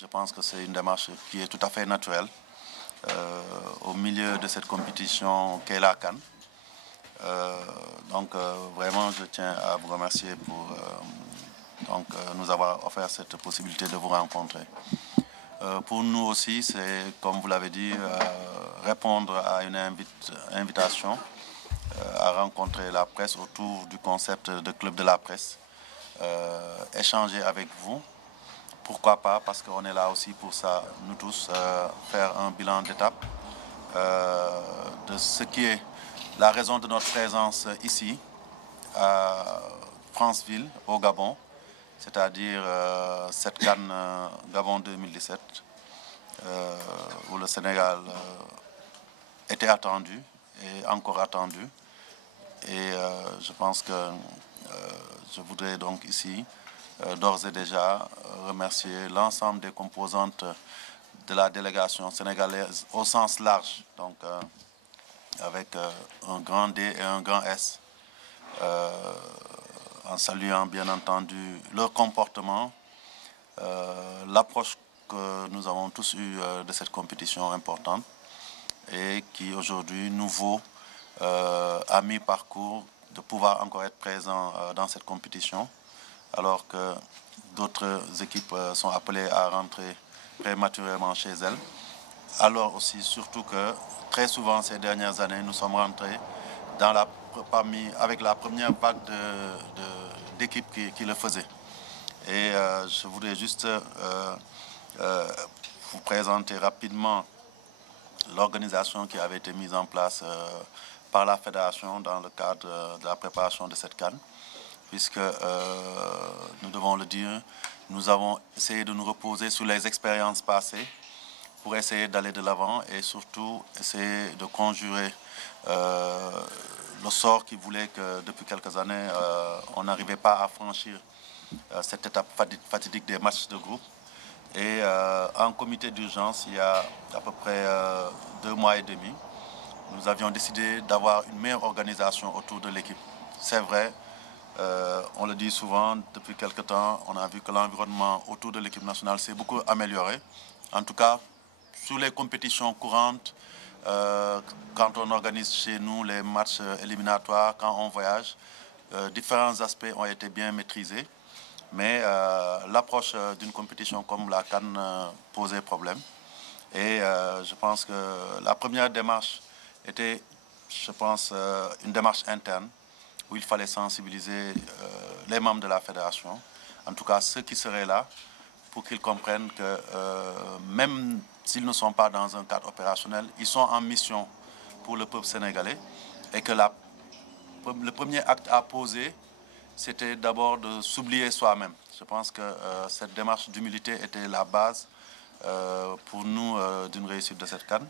je pense que c'est une démarche qui est tout à fait naturelle au milieu de cette compétition qu'est la CAN. Vraiment, je tiens à vous remercier pour nous avoir offert cette possibilité de vous rencontrer. Pour nous aussi, c'est, comme vous l'avez dit, répondre à une invitation à rencontrer la presse autour du concept de club de la presse, échanger avec vous. Pourquoi pas, parce qu'on est là aussi pour ça, nous tous, faire un bilan d'étape de ce qui est la raison de notre présence ici, à Franceville, au Gabon, c'est-à-dire cette CAN Gabon 2017, où le Sénégal était attendu et encore attendu. Et je pense que je voudrais donc ici, d'ores et déjà, remercier l'ensemble des composantes de la délégation sénégalaise au sens large, donc avec un grand D et un grand S, en saluant bien entendu leur comportement, l'approche que nous avons tous eue de cette compétition importante et qui aujourd'hui nous vaut à mi-parcours de pouvoir encore être présent dans cette compétition, alors que d'autres équipes sont appelées à rentrer prématurément chez elles. Alors aussi, surtout que très souvent ces dernières années, nous sommes rentrés avec la première vague d'équipes qui le faisaient. Et je voudrais juste vous présenter rapidement l'organisation qui avait été mise en place par la fédération dans le cadre de la préparation de cette CAN, puisque nous devons le dire, nous avons essayé de nous reposer sur les expériences passées pour essayer d'aller de l'avant et surtout essayer de conjurer le sort qui voulait que depuis quelques années, on n'arrivait pas à franchir cette étape fatidique des matchs de groupe. Et en comité d'urgence, il y a à peu près 2 mois et demi, nous avions décidé d'avoir une meilleure organisation autour de l'équipe. C'est vrai, on le dit souvent, depuis quelque temps, on a vu que l'environnement autour de l'équipe nationale s'est beaucoup amélioré. En tout cas, sur les compétitions courantes, quand on organise chez nous les matchs éliminatoires, quand on voyage, différents aspects ont été bien maîtrisés. Mais l'approche d'une compétition comme la CAN posait problème. Et je pense que la première démarche était, je pense, une démarche interne où il fallait sensibiliser les membres de la fédération, en tout cas ceux qui seraient là, pour qu'ils comprennent que même s'ils ne sont pas dans un cadre opérationnel, ils sont en mission pour le peuple sénégalais et que le premier acte à poser, c'était d'abord de s'oublier soi-même. Je pense que cette démarche d'humilité était la base pour nous d'une réussite de cette CAN.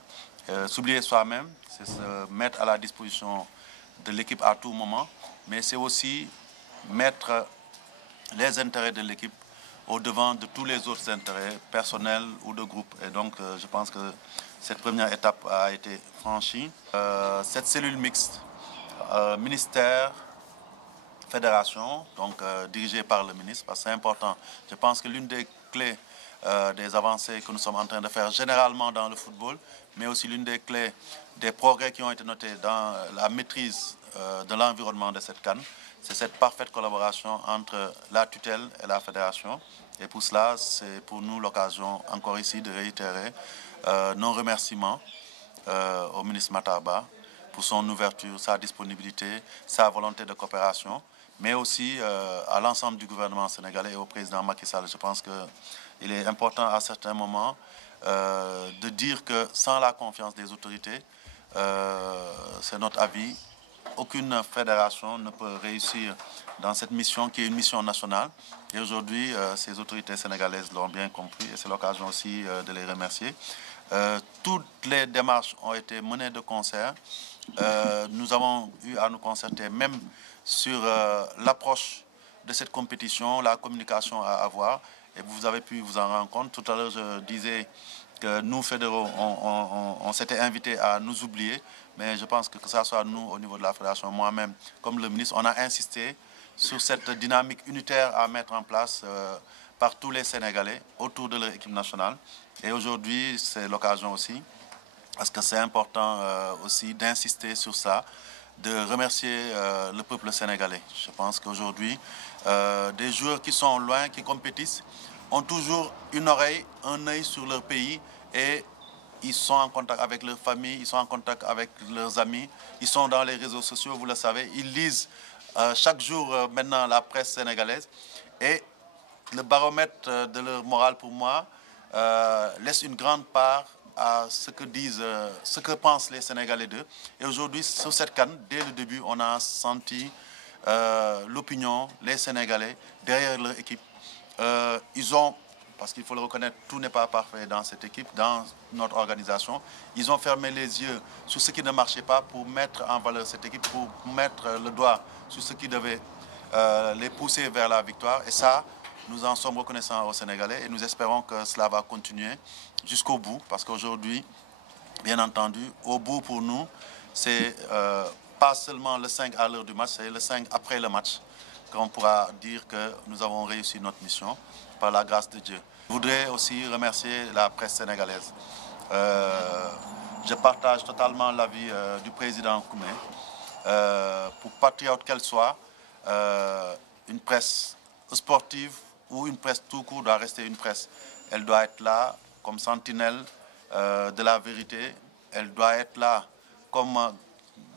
S'oublier soi-même, c'est se mettre à la disposition de l'équipe à tout moment, mais c'est aussi mettre les intérêts de l'équipe au devant de tous les autres intérêts personnels ou de groupe. Et donc, je pense que cette première étape a été franchie. Cette cellule mixte, ministère, fédération, donc dirigée par le ministre, parce que c'est important. Je pense que l'une des clés des avancées que nous sommes en train de faire généralement dans le football, mais aussi l'une des clés des progrès qui ont été notés dans la maîtrise de l'environnement de cette CAN, c'est cette parfaite collaboration entre la tutelle et la fédération. Et pour cela, c'est pour nous l'occasion encore ici de réitérer nos remerciements au ministre Matarba pour son ouverture, sa disponibilité, sa volonté de coopération, mais aussi à l'ensemble du gouvernement sénégalais et au président Macky Sall. Je pense qu'il est important à certains moments de dire que sans la confiance des autorités, c'est notre avis, aucune fédération ne peut réussir dans cette mission qui est une mission nationale. Et aujourd'hui, ces autorités sénégalaises l'ont bien compris et c'est l'occasion aussi de les remercier. Toutes les démarches ont été menées de concert. Nous avons eu à nous concerter même sur l'approche de cette compétition, la communication à avoir. Et vous avez pu vous en rendre compte. Tout à l'heure, je disais que nous, fédéraux, on s'était invités à nous oublier. Mais je pense que ce soit nous, au niveau de la fédération, moi-même, comme le ministre, on a insisté sur cette dynamique unitaire à mettre en place par tous les Sénégalais autour de leur équipe nationale. Et aujourd'hui, c'est l'occasion aussi, parce que c'est important aussi d'insister sur ça, de remercier le peuple sénégalais. Je pense qu'aujourd'hui, des joueurs qui sont loin, qui compétissent, ont toujours une oreille, un œil sur leur pays et ils sont en contact avec leur famille, ils sont en contact avec leurs amis, ils sont dans les réseaux sociaux, vous le savez, ils lisent chaque jour maintenant la presse sénégalaise et le baromètre de leur morale pour moi laisse une grande part à ce que disent, ce que pensent les Sénégalais d'eux. Et aujourd'hui, sur cette CAN, dès le début, on a senti l'opinion, les Sénégalais derrière leur équipe. Ils ont, parce qu'il faut le reconnaître, tout n'est pas parfait dans cette équipe, dans notre organisation. Ils ont fermé les yeux sur ce qui ne marchait pas pour mettre en valeur cette équipe, pour mettre le doigt sur ce qui devait les pousser vers la victoire. Et ça, nous en sommes reconnaissants aux Sénégalais et nous espérons que cela va continuer jusqu'au bout. Parce qu'aujourd'hui, bien entendu, au bout pour nous, c'est pas seulement le 5 à l'heure du match, c'est le 5 après le match qu'on pourra dire que nous avons réussi notre mission par la grâce de Dieu. Je voudrais aussi remercier la presse sénégalaise. Je partage totalement l'avis du président Koumé. Pour patriote qu'elle soit, une presse sportive ou une presse tout court doit rester une presse. Elle doit être là comme sentinelle de la vérité. Elle doit être là comme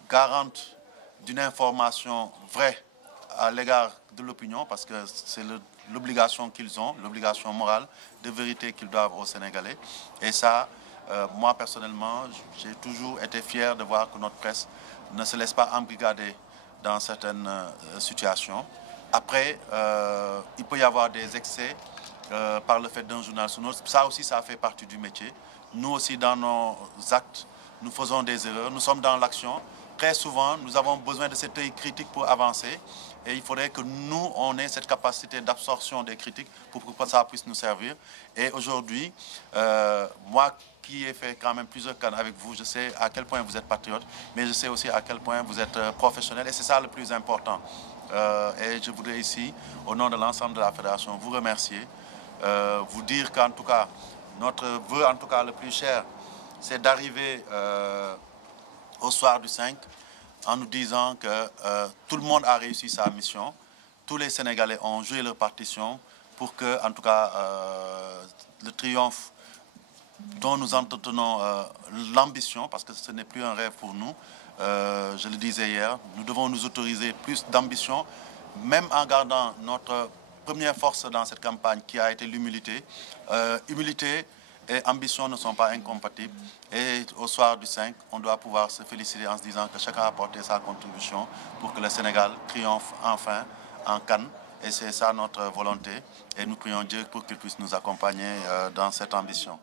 garante d'une information vraie à l'égard de l'opinion, parce que c'est l'obligation qu'ils ont, l'obligation morale de vérité qu'ils doivent aux Sénégalais. Et ça, moi personnellement, j'ai toujours été fier de voir que notre presse ne se laisse pas embrigader dans certaines situations. Après, il peut y avoir des excès par le fait d'un journal sur l'autre. Ça aussi, ça fait partie du métier. Nous aussi, dans nos actes, nous faisons des erreurs. Nous sommes dans l'action. Très souvent, nous avons besoin de cet œil critique pour avancer. Et il faudrait que nous, on ait cette capacité d'absorption des critiques pour que ça puisse nous servir. Et aujourd'hui, moi qui ai fait quand même plusieurs cannes avec vous, je sais à quel point vous êtes patriote, mais je sais aussi à quel point vous êtes professionnel. Et c'est ça le plus important. Et je voudrais ici, au nom de l'ensemble de la fédération, vous remercier, vous dire qu'en tout cas, notre vœu en tout cas le plus cher, c'est d'arriver au soir du 5 en nous disant que tout le monde a réussi sa mission, tous les Sénégalais ont joué leur partition pour que, en tout cas, le triomphe dont nous entretenons l'ambition, parce que ce n'est plus un rêve pour nous, je le disais hier, nous devons nous autoriser plus d'ambition, même en gardant notre première force dans cette campagne qui a été l'humilité. Humilité et ambition ne sont pas incompatibles. Et au soir du 5, on doit pouvoir se féliciter en se disant que chacun a apporté sa contribution pour que le Sénégal triomphe enfin en CAN. Et c'est ça notre volonté. Et nous prions Dieu pour qu'il puisse nous accompagner dans cette ambition.